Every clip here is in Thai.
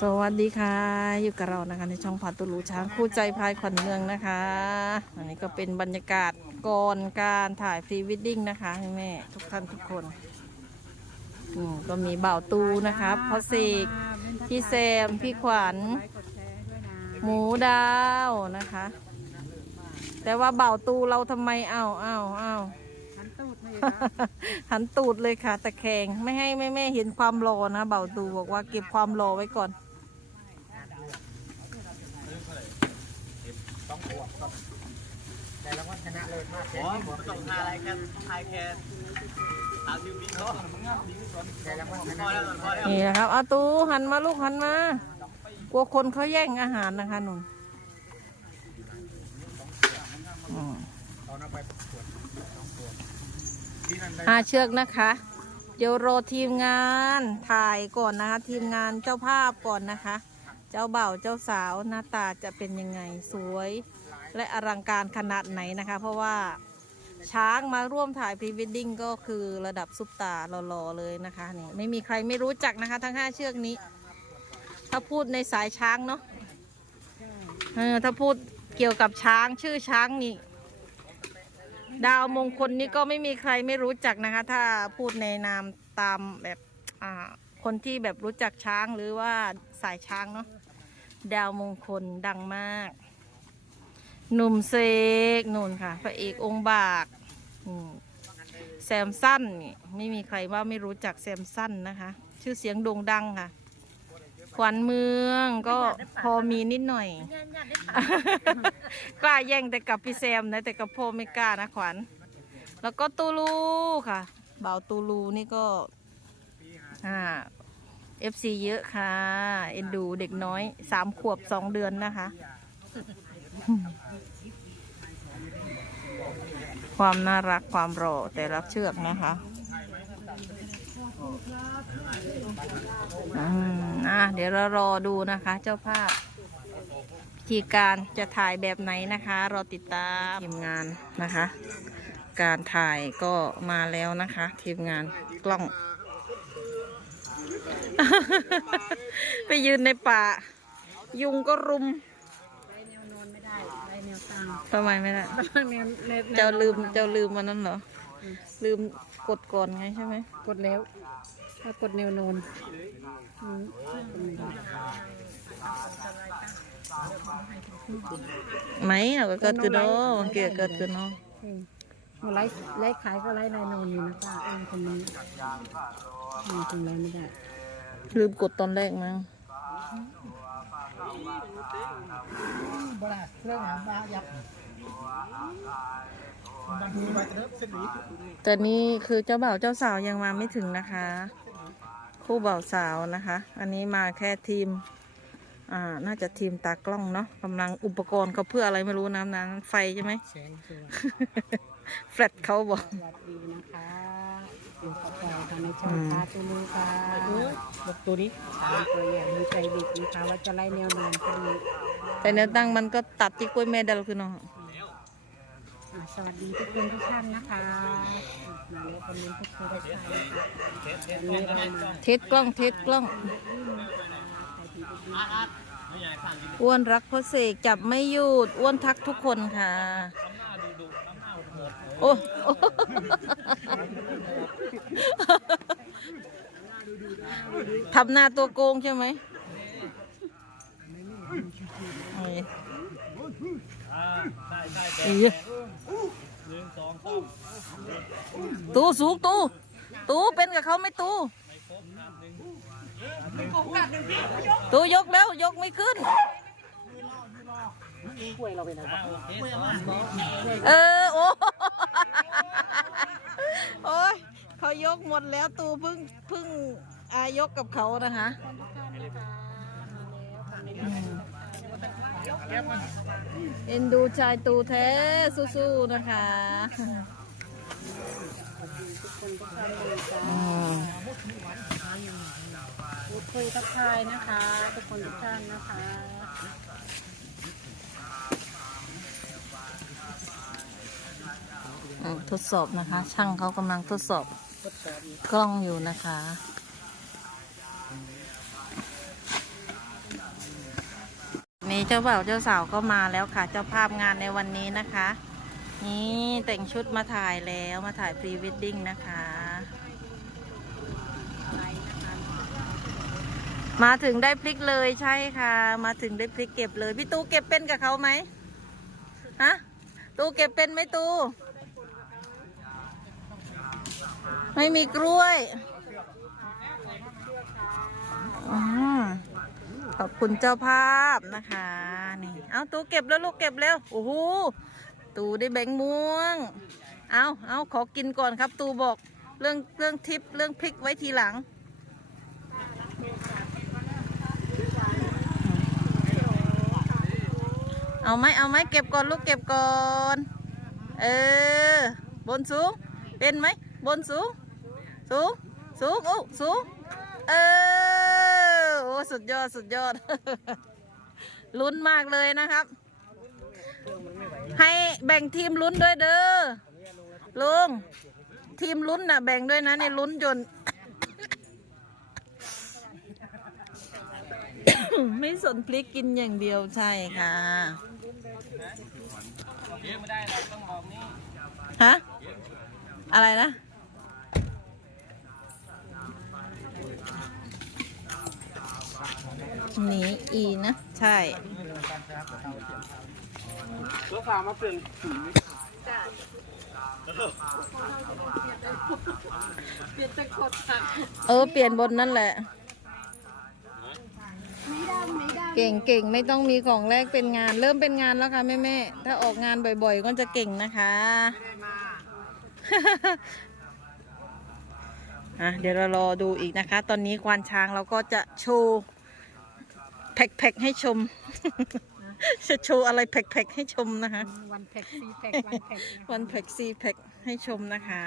สวัสดีค่ะ อยู่กับเรานะคะในช่องพาตุลูช้างคู่ใจพายขวัญเมืองนะคะอันนี้ก็เป็นบรรยากาศก่อนการถ่ายพรีวิดดิ้งนะคะแม่ทุกท่านทุกคนอืมก็มีเบ่าวตูนะครับพ่อเสกพี่แซมพี่ขวัญ หมูดาวนะคะ แต่ว่าเบ่าวตูเราทำไมเอาเอาเอาหันตูดมาอีกหันตูดเลยค่ะ ตะแคงไม่ให้แม่แม่ๆเห็นความรอนะเบาตูบอกว่าเก็บความรอไว้ก่อน แต่รางวัลชนะเลิศมากอ๋อผมส่งทายอะไรกันทายแค่สามสิบวิเขาแต่รางวัลชนะเลิศพอแล้วนี่นะครับอาตูหันมาลูกหันมากลัวคนเขาแย่งอาหารนะคะหนุนอืมตอนเอาไปประกวดสองตัวที่นั่นได้ห้าเชือกนะคะ เดี๋ยวรอทีมงานถ่ายก่อนนะคะ ทีมงานเจ้าภาพก่อนนะคะ เจ้าบ่าวเจ้าสาวหน้าตาจะเป็นยังไงสวยและอลังการขนาดไหนนะคะ เพราะว่าช้างมาร่วมถ่ายพรีเวดดิ้งก็คือระดับซุปตาหล่อๆเลยนะคะนี่ไม่มีใครไม่รู้จักนะคะ ทั้งห้าเชือกนี้ ถ้าพูดในสายช้างเนาะเออถ้าพูดเกี่ยวกับช้างชื่อช้างนี่ ดาวมงคลนี่ก็ไม่มีใครไม่รู้จักนะคะ ถ้าพูดในนามตามแบบคนที่แบบรู้จักช้างหรือว่าสายช้างเนาะ ดาวมงคลดังมาก หนุ่มเซกนุ่นค่ะ พระเอกองค์บากอืมแซมสั้นนี่ไม่มีใครว่าไม่รู้จักแซมสั้นนะคะ ชื่อเสียงโด่งดังค่ะ ขวัญเมืองก็พอมีนิดหน่อย กล้าแย่งแต่กับพี่แซมนะแต่กับพ่อไม่กล้านะขวัญ แล้วก็ตูลูค่ะ บ่าวตูลูนี่ก็อ่า เอฟซีเยอะค่ะ เอ็นดูเด็กน้อยสามขวบสองเดือนนะคะ ความน่ารักความรอแต่ละเชือกนะคะอืมอะเดี๋ยวเรารอดูนะคะ เจ้าภาพวิธีการจะถ่ายแบบไหนนะคะ รอติดตามทีมงานนะคะ การถ่ายก็มาแล้วนะคะ ทีมงานกล้อง ไปยืนในป่า ยุงก็รุมไรแนวนอนไม่ได้ไรแนวตั้งทำไมไม่ได้ แนวแนวเจ้าลืมเจ้าลืมมันนั้นเหรอ ลืมกดก่อนไงใช่ไหม กดแล้ว ถ้ากดแนวนอนอืมไหมเอาก็เกิดขึ้นเนาะเกี่ยวเกิดขึ้นเนาะอืมเอาไลฟ์ไลฟ์ขายก็ไลฟ์ไรนอนอยู่นะป้าเออคนนี้อืมทำไรไม่ได้ ลืมกดตอนแรกมั้งบลาเรื่องบายับดังไปเริ่มเส้นนี้แต่นี่คือเจ้าบ่าวเจ้าสาวยังมาไม่ถึงนะคะ คู่บ่าวสาวนะคะ อันนี้มาแค่ทีม อ่า น่าจะทีมตากล้องเนาะกำลังอุปกรณ์เขาเพื่ออะไรไม่รู้น้ำนั้นไฟใช่ไหมแสงสว่างแฟลชเขาบอกสวัสดีนะคะ อยู่กับเราค่ะในช่องพาตูลูค่ะรถตัวนี้ช้างตัวใหญ่มีใจเด็กนะคะว่าจะไล่แนวนอนคนนี้แต่เนื้อตั้งมันก็ตัดที่กล้วยแม่ดัลคือเนาะอ่าสวัสดีทุกคนทุกท่านนะคะมาแล้วคนนี้ทุกคนทุกท่านนะคะวันนี้เรามาเทสกล้องเทสกล้อง อ้วนรักพ่อเสกจับไม่หยุดอ้วนทักทุกคนค่ะ โอ้ทำหน้าตัวโกงใช่ไหมเอ้สูงตูตูเป็นกับเขาไม่ตูตูยกแล้วยกไม่ขึ้นเออ โอ้ โอ้ยเขายกหมดแล้วตูเพิ่งเพิ่งอายกกับเขานะคะเอ็นดูชายตูแท้สู้ๆนะคะทุกคนทุกท่าพูดคุยทักทายนะคะ ทุกคนทุกท่านนะคะ อืม ทดสอบนะคะ ช่างเขากำลังทดสอบกล้องอยู่นะคะ นี้เจ้าบ่าวเจ้าสาวก็มาแล้วค่ะ เจ้าภาพงานในวันนี้นะคะ นี่แต่งชุดมาถ่ายแล้วมาถ่ายพรีเวดดิ้งนะคะมาถึงได้พลิกเลยใช่ค่ะ มาถึงได้พลิกเก็บเลย พี่ตูเก็บเป็นกับเขาไหมฮะตูเก็บเป็นไหมตู ไม่มีกล้วยอขอบคุณเจ้าภาพนะคะนี่เอาตูเก็บแล้วลูกเก็บแล้วโอ้โหตูได้แบงค์ม่วง เอาเอาขอกินก่อนครับตูบอกเรื่องเรื่องทิปเรื่องพริกไว้ทีหลังเอาไหมเอาไหมเก็บก่อนลูกเก็บก่อน เออบนสูง เป็นไหมบนสูง สูงสูงโอ้สูงเออโอ้สุดยอดสุดยอด ลุ้นมากเลยนะครับ ให้แบ่งทีมลุ้นด้วยเด้อลุงทีมลุ้นน่ะแบ่งด้วยนะในลุ้นจน ไม่สนพลิกกินอย่างเดียวใช่ค่ะฮะอะไรนะ หนีอีนะ ใช่ตัวสาวมาเปลี่ยนเออ เปลี่ยนบนนั่นแหละ เก่งเก่งไม่ต้องมีของแรกเป็นงาน เริ่มเป็นงานแล้วค่ะแม่แม่ๆถ้าออกงานบ่อยๆ ก็จะเก่งนะคะอะเดี๋ยวเรารอดูอีกนะคะ ตอนนี้ควานช้างเราก็จะโชว์ แพ็กๆให้ชม จะโชว์อะไรแพ็กๆให้ชมนะคะ วันแพ็กซีแพ็กวันแพ็กวันแพ็กซีแพ็กให้ชมนะคะ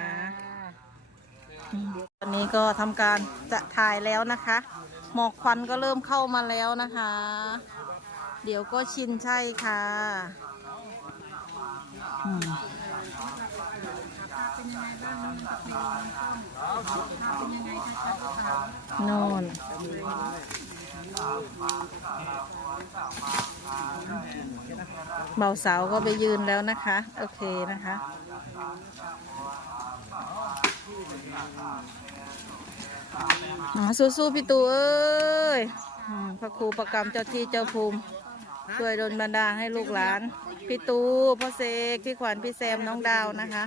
ตอนนี้ก็ทำการจะถ่ายแล้วนะคะ หมอกควันก็เริ่มเข้ามาแล้วนะคะ เดี๋ยวก็ชินใช่ค่ะอืมโน่น เบาสาวก็ไปยืนแล้วนะคะ โอเคนะคะอ่าสู้ๆพี่ตูเอ้ยอืมพระครูประกรรมเจ้าที่เจ้าภูมิ ช่วยดลบันดาลให้ลูกหลาน พี่ตูพ่อเสกพี่ขวัญพี่แซมน้องดาวนะคะ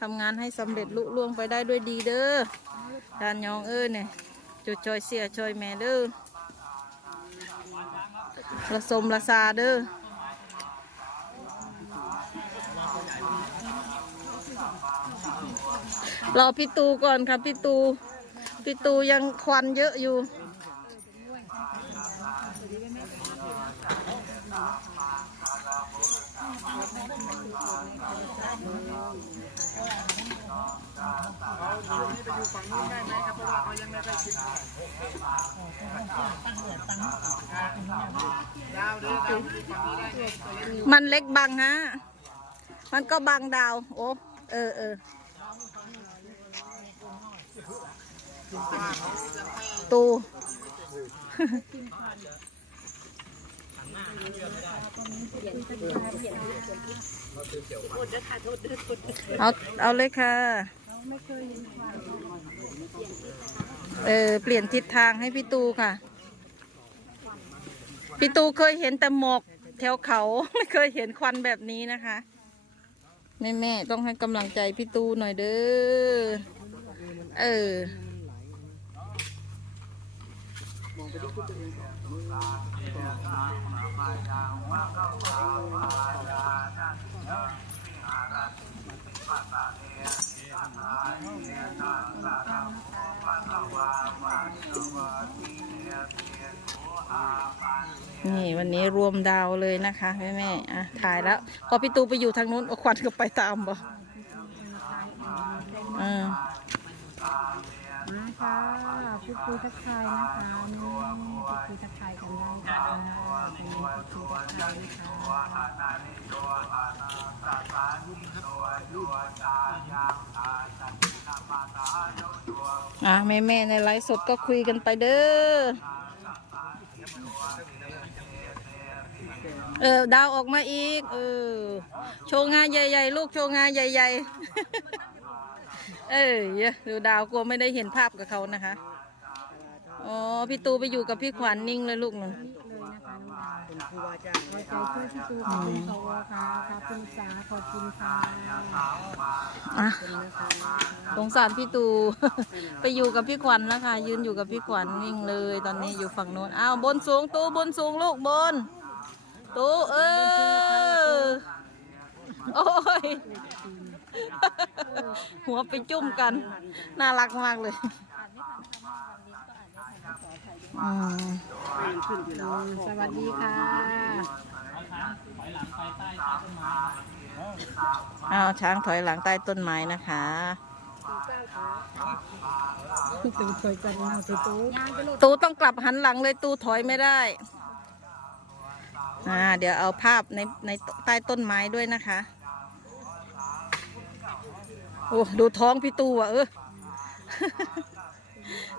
ทำงานให้สำเร็จลุล่วงไปได้ด้วยดีเด้อดานยองเอ้ยเนี่ยจุดจอยเสียจอยแม่เด้อ ละสมละซาเด้อรอพี่ตูก่อนครับพี่ตู พี่ตูยังควันเยอะอยู่ มันเล็กบังฮะ มันก็บังดาว โอ้เออเออตูเอาเอาเลยค่ะ เออ เปลี่ยนทิศทางให้พี่ตูค่ะ พี่ตูเคยเห็นแต่หมอกแถวเขาไม่เคยเห็นควันแบบนี้นะคะแม่แม่ๆต้องให้กำลังใจพี่ตูหน่อยเด้อ เออ นี่วันนี้รวมดาวเลยนะคะแม่แม่ๆอะถ่ายแล้วพอพี่ตูไปอยู่ทางนู้นเอาควันก็ไปตามบ่อืมมาค่ะ พูดคุยทักทายนะคะนี่พูดคุยทักทายกันได้ค่ะเป็นพูดคุยทักทายนะคะอะแม่แม่ๆในไลฟ์สดก็คุยกันไปเด้อเออดาวออกมาอีก เออ โชว์งานใหญ่ ๆ ลูกโชว์งานใหญ่ ๆ เออเยอะดูดาวกลัวไม่ได้เห็นภาพกับเขานะคะ อ๋อ พี่ตูไปอยู่กับพี่ขวัญนิ่งเลยลูกนั่นเลยนะคะน้องดาวเป็นผู้ว่าจ้างขอใจช่วยพี่ตูขอบคุณสวค่ะขอบคุณสาขอบคุณค่ะอะขอบคุณนะคะสงสารพี่ตู ไปอยู่กับพี่ขวัญแล้วค่ะ ยืนอยู่กับพี่ขวัญวิ่งเลย ตอนนี้อยู่ฝั่งโน้น อ้าว บนสูงตูบนสูงลูกบน ตูเออ โอ้ย หัวไปจุ่มกัน น่ารักมากเลย อืมสวัสดีค่ะเอาช้างถอยหลังใต้ต้นไม้นะคะ ตูเคยกันเอาไปตูย่างไปลูกตูต้องกลับหันหลังเลยตูถอยไม่ได้ อ่า เดี๋ยวเอาภาพในในใต้ต้นไม้ด้วยนะคะ โอ้ ดูท้องพี่ตูอะเออ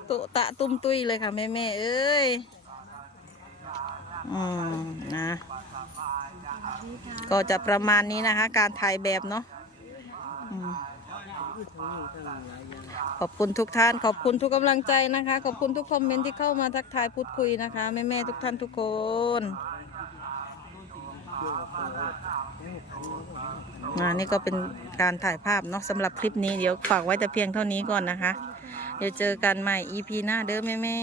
ตุตะตุ้มตุ้ยเลยค่ะแม่แม่เอ้ยอืมนะ ก็จะประมาณนี้นะคะ การถ่ายแบบเนาะขอบคุณทุกท่าน ขอบคุณทุกกำลังใจนะคะ ขอบคุณทุกคอมเมนต์ที่เข้ามาทักทายพูดคุยนะคะ แม่แม่ๆทุกท่านทุกคนอ่านี่ก็เป็นการถ่ายภาพเนาะสำหรับคลิปนี้เดี๋ยวฝากไว้แต่เพียงเท่านี้ก่อนนะคะ เดี๋ยวเจอกันใหม่ EP หน้าเด้อแม่แม่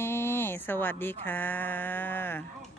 สวัสดีค่ะ